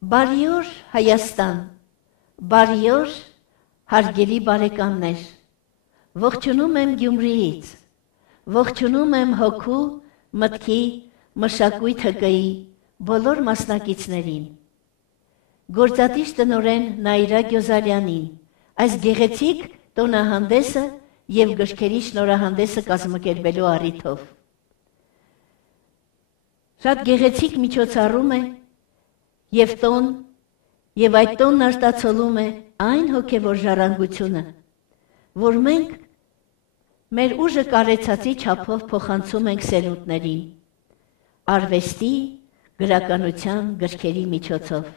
Բարի օր Հայաստան, բարի օր հարգելի բարեկամներ, ողջունում եմ Գյումրիից, ողջունում եմ հոգու, մտքի, մշակույթ ՀԿ-ի բոլոր մասնակիցներին, գործադիր տնօրեն Նաիրա Գյոզարյանին, այս գեղեցիկ տոնահանդեսը և գրքերի շնորհանդեսը կազմակերպելու առիթով։ Շատ գեղեցիկ միջոցառում է և տոն, և այդ տոնն արտացոլում է այն հոգևոր ժառանգությունը, որ մենք մեր ուժը կարեցածի չափով փոխանցում ենք սերունդներին, արվեստի, գրականության, գրքերի միջոցով։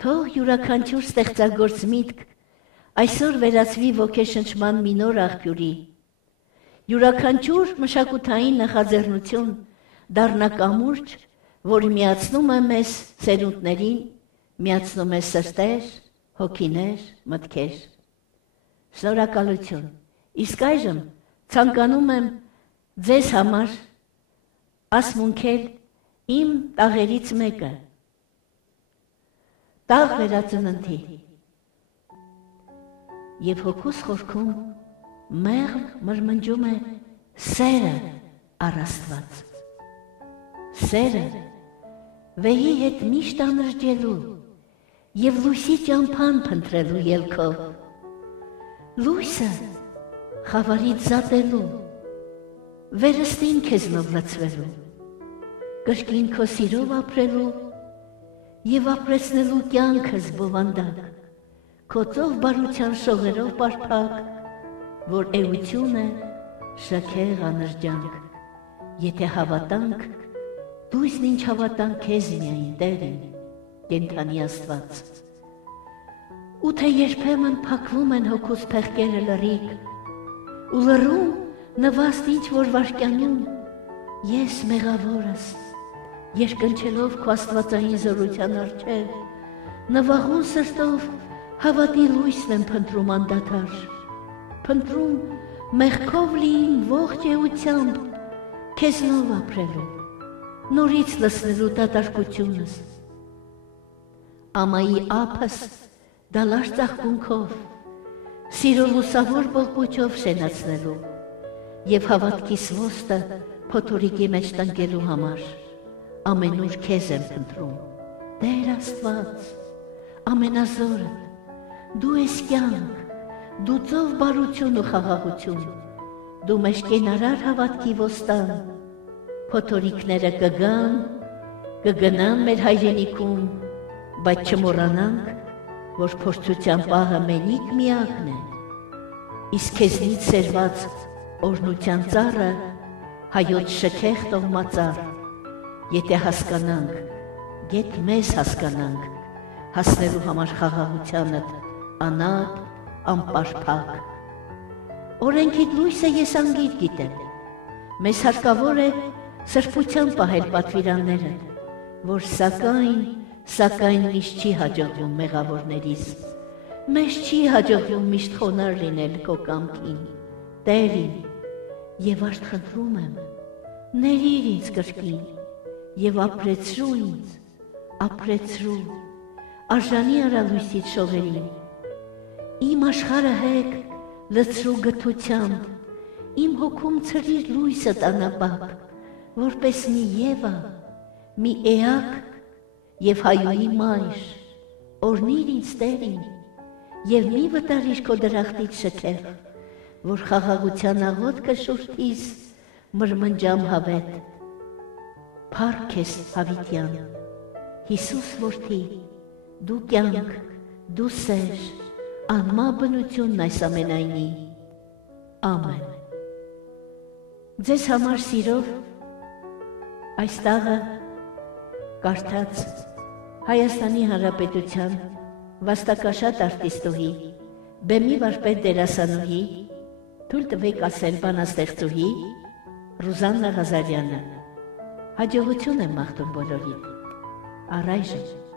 Թող յուրաքանչյուր ստեղծագործ միտք այսօր վերածվի ոգեշնչման մի նոր աղբյուրի, յուրաքանչյուր մշակութային նախաձեռնություն դառնա կամուրջ, որ միացնում է մեզ սերունդներին, միացնում է սրտեր, հոգիներ, մտքեր։ Շնորհակալություն։ Իսկ այժմ ցանկանում եմ ձեզ համար ասմունքել իմ տաղերից մեկը, տաղ վերածննդի, և հոգուս խորքում մեղմ մրմնջում է սերը առ Աստված, սերը վեհի հետ միշտ անրճելու և լույսի ճամփան փնտրելու ելքով, լույսը խավարից զատելու, վերստին քեզնով լցվելու, կրկին քո սիրով ապրելու և ապրեցնելու կյանքս բովանդակ, քո ծով բարության շողերով պարփակ, որ էություն է, շքեղ անրճանք, եթե հավատանք, դույսն ինչ հավատան քեզ միայն Տերին, կենդանի Աստված։ Ու թե երբեմն փակվում են հոգուս փեղկերը լրիվ, ու լռում նվաստ ինչ-որ վայրկյանում, ես մեղավորս, երկնչելով քո աստվածային զորության առջև, նվաղուն սրտով հավատի լույսն եմ փնտրում անդադար, փնտրում մեղքով լի իմ ողջ էությամբ, քեզնով ապրելու, նորից լսնելու դատարկությունս, ամայի ափս դալար ծաղկունքով, սիրո լուսավոր բողբոջով շենացնելու և հավատքիս ոստը փոթորիկի մեջ տնկելու համար, ամենուր քեզ եմ փնտրում, Տեր Աստված, ամենազորը, դու ես կյանք, դու ծով բարություն ու խաղաղություն, դու մեզ կենարար հավատքի ոստան, փոթորիկները կգնան մեր հայրենիքում, բայց չմոռանանք, որ փորձության պահը մենիկ միակն է, իսկ քեզնից սերված օրհնության ծառը հայոց շքեղ տոհմածառ, եթե հասկանանք, գեթ մեզ հասկանանք, հասնելու համար խաղաղությանդ անապ, անպարփակ։ Օրենքիդ լույսը ես անգիր գիտեմ, մեզ հարկավոր է սրբության պահել պատվիրանները, որ սակայն միշտ չի հաջողվում մեղավորներիս, մեզ չի հաջողվում միշտ խոնարհ լինել քո կամքին, Տերին, և արդ խնդրում եմ, ներիր ինձ կրկին, և ապրեցրու ինձ, ապրեցրու, արժանի արա լույսիդ շողերին, իմ աշխարհը հեկ լցրու գթությամբ, իմ հոգում ցրիր լույսդ անապապ, որպես մի Եվա, մի էակ և հայուի մայր, օրհնիր ինձ Տերին, և մի վտարիր քո դրախտից շքեղ, որ խաղաղության աղոթքը շուրթիս մրմնջամ հավետ, փառք քեզ հավիտյան, Հիսուս որդի, դու կյանք, դու սեր, անմա բնությունն այս ամենայնի, ամեն։ Ձեզ համար սիրով այս տաղը կարդաց Հայաստանի Հանրապետության վաստակաշատ արտիստուհի, բեմի վարպետ դերասանուհի, թույլ տվեք ասել բանաստեղծուհի Ռուզաննա Ղազարյանը։ Հաջողություն եմ մաղթում բոլորին։ Առայժմ